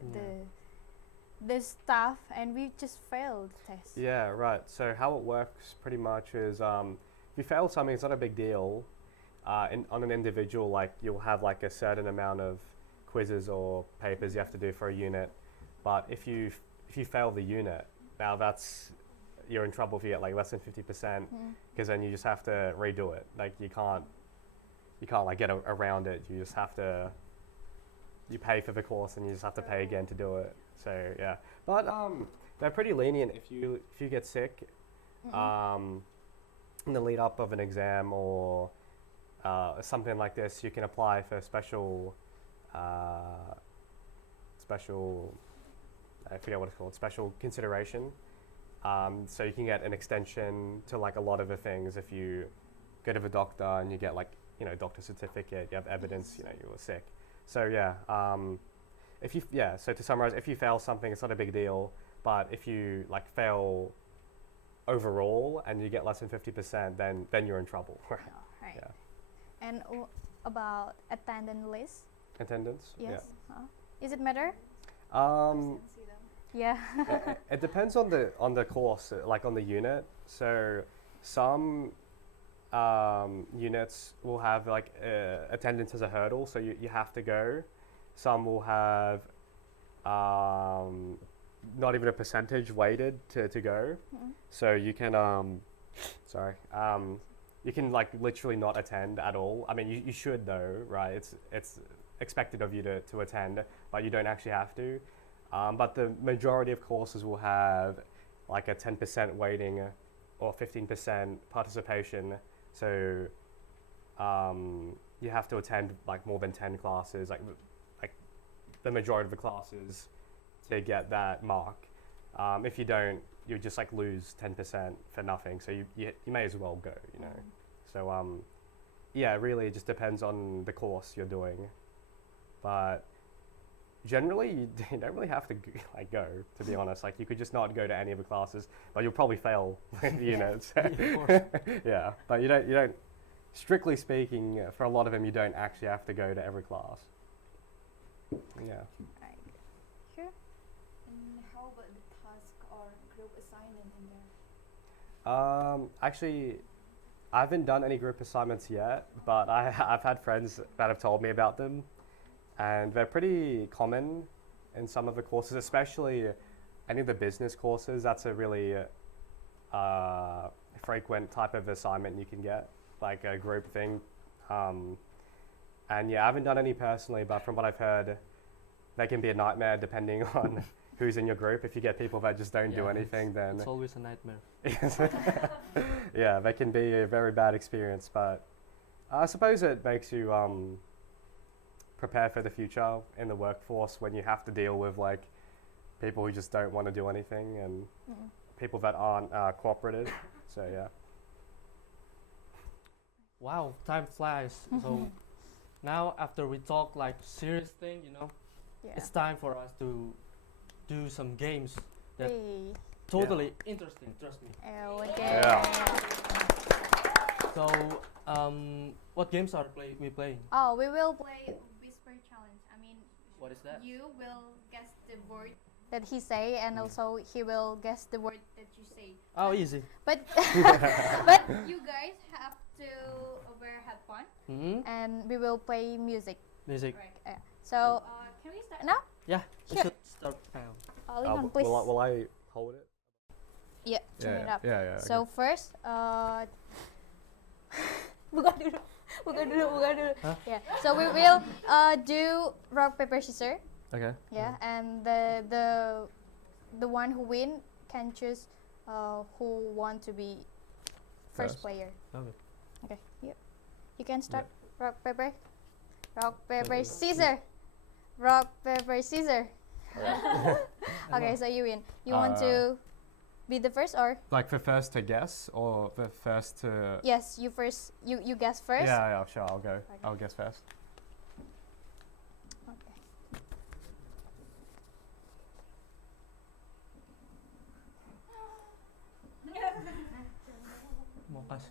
stuff and we just failed the test. Yeah, right. So how it works pretty much is if you fail something, it's not a big deal. On an individual, like you'll have like a certain amount of quizzes or papers you have to do for a unit. But if you fail the unit, now you're in trouble if you get like less than 50%, because then you just have to redo it. Like you can't like get around it. You just have to, you pay for the course and you just have to pay again to do it. So yeah, but they're pretty lenient if you get sick in the lead up of an exam or something like this. You can apply for special I forget what it's called, special consideration. So you can get an extension to like a lot of the things if you go to the doctor and you get like, you know, doctor certificate, you have evidence, you know, you were sick. So yeah, so to summarize, if you fail something, it's not a big deal. But if you like fail overall and you get less than 50%, then you're in trouble. Right. Yeah. And about attendance list? Attendance? Yes. Is it matter? Yeah. See them. Yeah. It depends on the course, like on the unit. So some units will have like attendance as a hurdle, so you have to go. Some will have not even a percentage weighted to go. So you can sorry. You can like literally not attend at all. I mean, you should though, right? It's expected of you to attend, but you don't actually have to. But the majority of courses will have like a 10% weighting or 15% participation. So you have to attend like more than 10 classes, like the majority of the classes, to get that mark. If you don't, you just like lose 10% for nothing. So you may as well go, you know. So yeah, really it just depends on the course you're doing. But generally you don't really have to go, to be honest. Like you could just not go to any of the classes, but you'll probably fail units. Yeah, of course. Yeah, but you don't, strictly speaking, for a lot of them you don't actually have to go to every class. Yeah. Right. Sure. And how about the task or group assignment in there? Actually, I haven't done any group assignments yet, but I've had friends that have told me about them, and they're pretty common in some of the courses, especially any of the business courses. That's a really frequent type of assignment you can get, like a group thing. And yeah, I haven't done any personally, but from what I've heard, they can be a nightmare depending on who's in your group. If you get people that just don't do anything, then it's always a nightmare. yeah, they can be a very bad experience. But I suppose it makes you prepare for the future in the workforce when you have to deal with like people who just don't want to do anything and people that aren't cooperative. So yeah. Wow, time flies. So now after we talk like serious thing, you know, it's time for us to do some games that totally interesting, trust me. Okay. Yeah. So what games are we playing? Oh, we will play whisper challenge. I mean, What is that? you will guess the word that he say, and also he will guess the word that you say. Oh, easy. But but you guys have to wear headphone, and we will play music. Music. Right. So can we start now? Yeah, we Sure. should start now. Lincoln, please. Will I hold it? Yeah, turn it up. Yeah. So first, buka dulu. Huh? Yeah. So we will do rock paper scissors. Okay. Yeah, and the one who win can choose who want to be first player. Okay. Okay. Yep. You can start. Rock paper. Rock paper scissors. Rock paper scissors. Okay, so you win. You want to be the first or? Like the first to guess or the first to? Yes, you first. You guess first. Yeah, sure. I'll go. Okay. I'll guess first. Okay. Makas.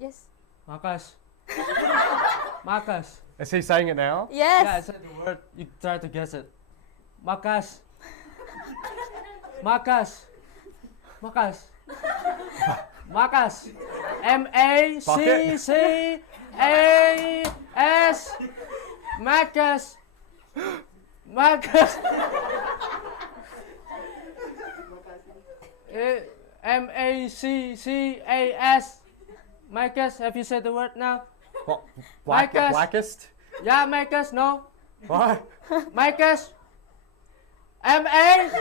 Yes. Makas. Makas. Is he saying it now? Yes. Yeah, I said the word. You try to guess it. Makas. Makas. Makas. Makas. M-A-C-C-A-S. Makas. Makas. M-A-C-C-A-S. Makas, have you said the word now? What? Marcus. Blackest? Yeah, Makas, no. What? Makas. M-A-C-C-A-S.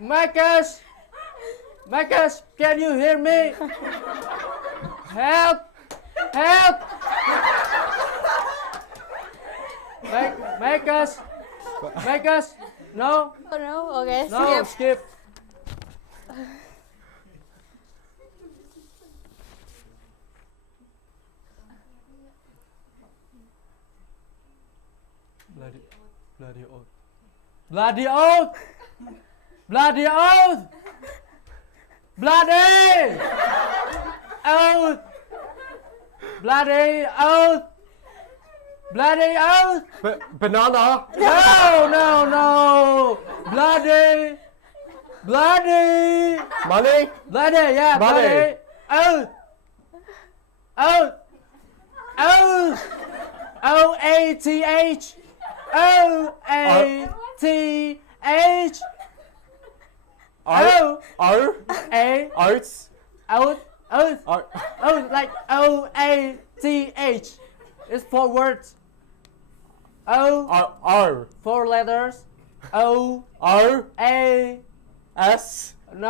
Makas. Makas, can you hear me? Help. Help. Makas. Makas. No. Oh no. Okay. No. Skip. Bloody oath. Bloody oath! Bloody oath! Bloody oath! Bloody oath! Bloody oath! Banana? No! Bloody! Money? Bloody, yeah, Money. Oath! Oath! O-A-T-H! O-A-T-H! O O. A Oats. out out O. like OATH. It's 4 words. O O. 4 letters. O O. A S. no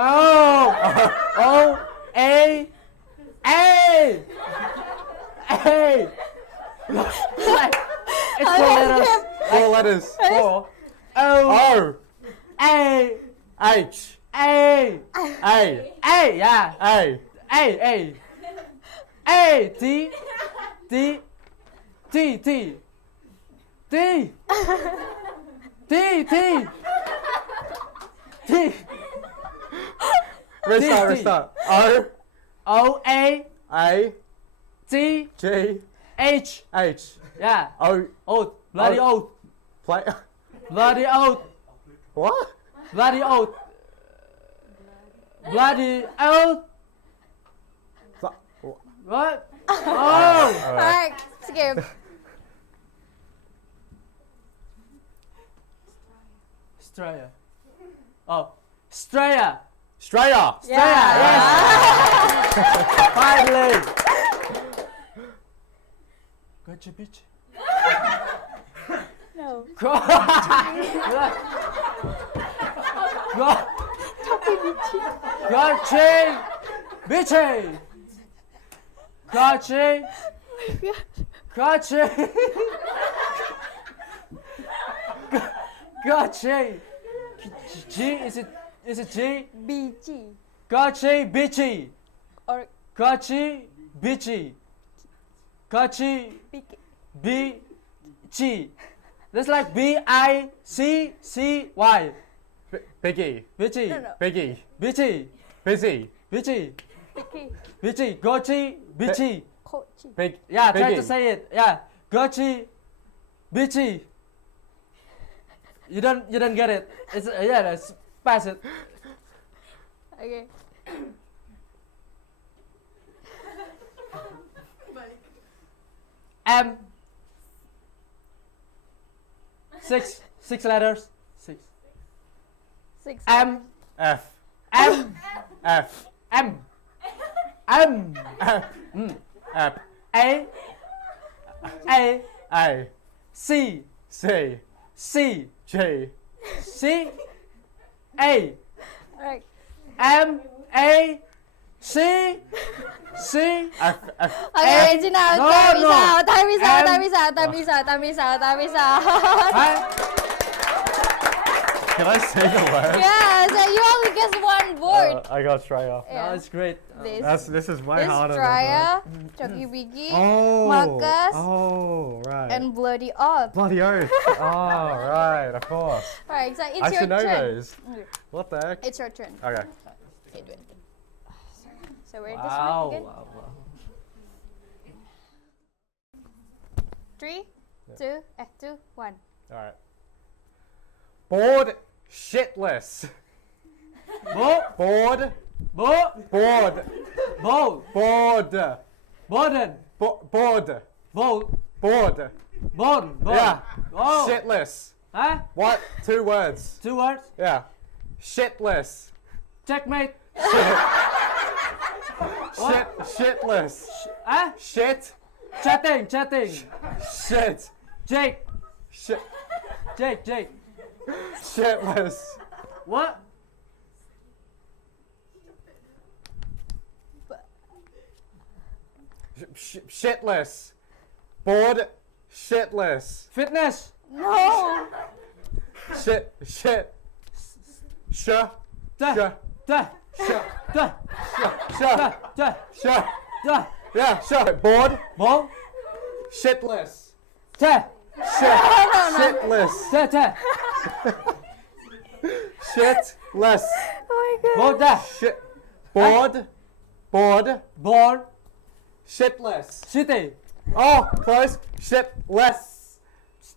O A A A. Like, it's 4 letters. 4 letters. 4 O O. A H. A A. A yeah A. A A T T T T T T T T Restart, T. restart. O. O A A. T G. H H. yeah O. oath bloody O. oath Play. bloody oath What? bloody oath bloody oath what oh Alright, skip. Straya oh Straya Straya. yes finally gotcha bitch No. Go. Go. Gotcha. Bitchy. Gotcha. Gotcha. Gotcha. G is it G? BG. Gotcha bitchy. Or Gotcha bitchy. Gotcha BK. B G. That's like BICCY. Biggie. Bitchy. No, no. Biggie. Bitchy. Busy. Bitchy. BK. Bitchy. Gochi. Bitchy. Kochi. Big. Yeah, try to Biggie. say it. Yeah. Gochi. Bitchy. You don't get it. It's yeah, let's pass it. Okay. M. Six letters. 6. 6. M. F. M. F. M. M. F. Mm. F. A. A. A. C. C. C. G. C. A. Alright. M. A. C. C. F. F. Okay, Reginald, No, time is no. out, time is out, M. time is out, time is out, time is out, time is out. Huh? Can I say the word? Yeah, so you only guessed one word. I got Straya. No, it's great. This is way this harder. Straya, Chucky Biggie, Oh. Marcus, Oh, right. and Bloody Oath. Bloody oath. Oh, right, of course. Alright, so it's I your should know turn. those. What the heck? It's your turn. Okay. Okay, do it. So where this Wow. one again? Wow, wow. 3, 2, 1. Alright. Bored shitless. Bo. Bored. Bo. Bored. Bo. Bored. Borden. Bored. Bo. Bored. Bon. Bon. Yeah. Oh. Shitless. Huh? What? 2 words. 2 words. Yeah. Shitless. Checkmate. What? Shitless. Huh? Shit. Chatting. Shit. Jake. Shit. Jake. Shitless. What? Shitless. Bored. Shitless. Fitness. No! Shit. Shit. Sh. Da. Sh. Da. Sh. Da. Sh. Da. Da. Sh. Da. Yeah. Sh. Bored. Bo. Shitless. Ta. Shit. Shitless. Ta. Ta. Shitless. Oh my god. Bo. Da. Shit. Bored. Bored. Born. Shitless. City. Oh, close. Shitless.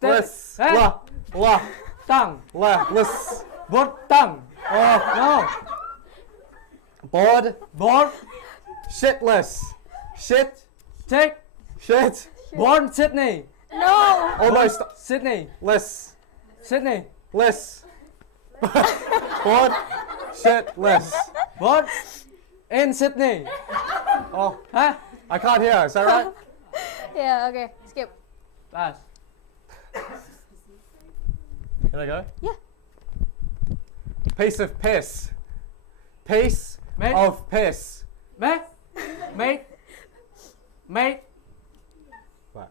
Less. Huh? La. La. Tongue. La. Less. Board. Tongue. Oh. No. Bored. Born. Shitless. Shit. Take. Shit. Born Sydney. No! Almost. Sydney. Less. Sydney. Less. Bored. Shitless. Born in Sydney. Oh, Huh? I can't hear. Is that right? Yeah, okay. Skip. Pass. Can I go? Yeah. Piece of piss. Piece Mate. of piss. Mate. Mate. Mate. What?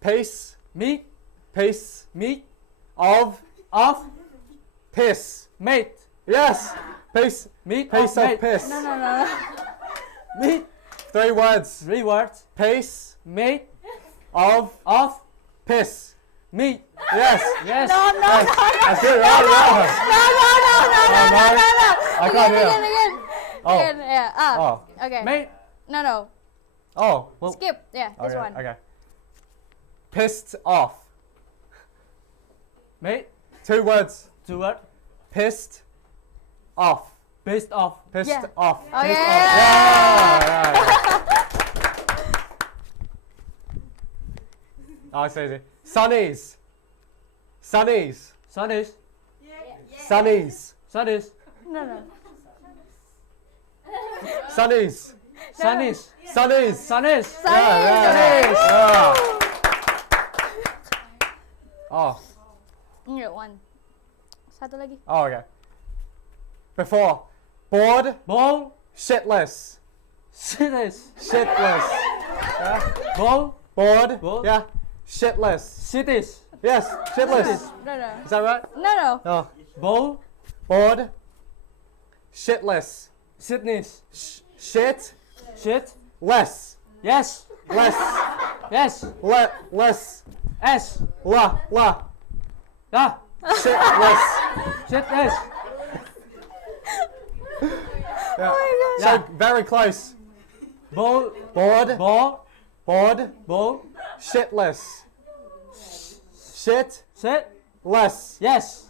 Piece. Meat. Piece Meat. of Of. piss. Mate. Yes. Piece. Meat. Piece of of mate. piss. No. Meat. 3 words. 3 words. Piece Mate. of Of. piss. Meat. Yes. Yes. No. That's good, right? Yeah. I can't hear. Again. Oh. Again, yeah. Oh. Okay. Mate. No. Oh. Well. Skip. Yeah, this Okay. one. Okay. Pissed off. Mate. 2 words. 2 words. Pissed off. Pissed off. Pissed Yeah. off. Oh, Pissed yeah. off. Yeah. Oh, it's easy. Sunnies. Sunnies. Sundays. Sunnies. Sundays. No. Sunnies. Sundays. Sunnies. Sundays. Yeah. Oh. Enggak, one. Satu lagi. Oh, okay. Before. Bored. Bowl. Shitless. Cities. Shitless. Yeah. Bowl. Bored. Bored. Yeah. Shitless. Cities. Yes. Shitless. No. Is that right? No. Oh. Bowl. Bored. Shitless. Sydney's. Shit. Shit. Less. Yes. Less. Yes. Less. S. La. Da. Shitless. Shit. S. Yeah. Yeah. So very close. Bowl. Bored. Ball. Bored. Bowl. Shitless. Shit. Sit. Less. Yes.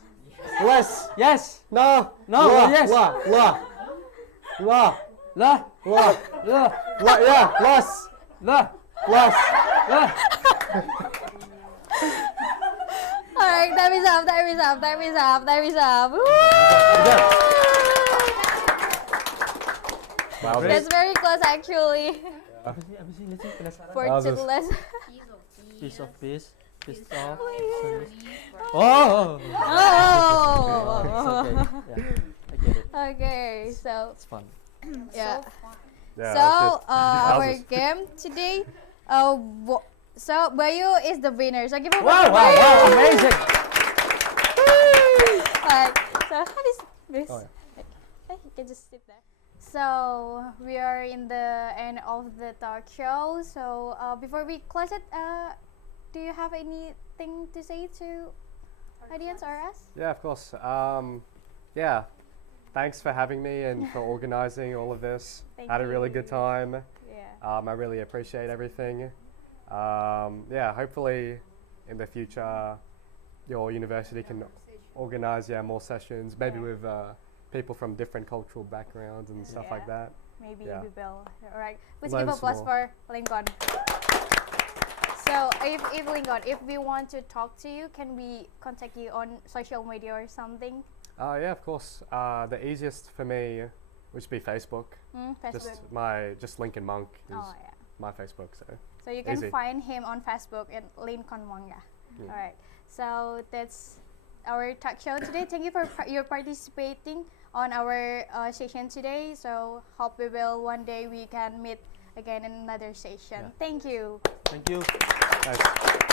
Less. Yes. No. No, La. yes. La. La. La. La. Yeah. Less. La. Less. La. Alright, time is up. Woo! Wow. That's very close actually. Apa sih lucu penasaran? For Wowzers. shitless. Piece of piece. Piece of. Oh. Oh. Oh. It's okay. Yeah. I get it. Okay, so It's fun. yeah. Yeah, So that's our Wowzers. game today, so Bayu is the winner. So give a Wow! round for Wow! Bayu. Wow! Amazing! Alright, so how is this? Oh, Okay, you can just sit there. So we are in the end of the talk show. So before we close it, do you have anything to say to audience or us? Yeah, of course. Yeah, thanks for having me and for organizing all of this. Thank Had a really you. good time. Yeah. I really appreciate everything. Yeah, hopefully in the future your university can organize more sessions, maybe Yeah. with people from different cultural backgrounds and stuff like Yeah. that. Maybe Yeah. we will. Alright, please Learn give a applause some for Lincoln. So if Lincoln, if we want to talk to you, can we contact you on social media or something? Yeah, of course. The easiest for me would be Facebook. Facebook. Just Lincoln Monk is Oh yeah. my Facebook. So you can Easy. find him on Facebook at Lincoln Manga. Yeah. Alright. So that's our talk show today. Thank you for your participating on our session today. So hope we will one day we can meet again in another session. Yeah. Thank you. Thank you. Nice.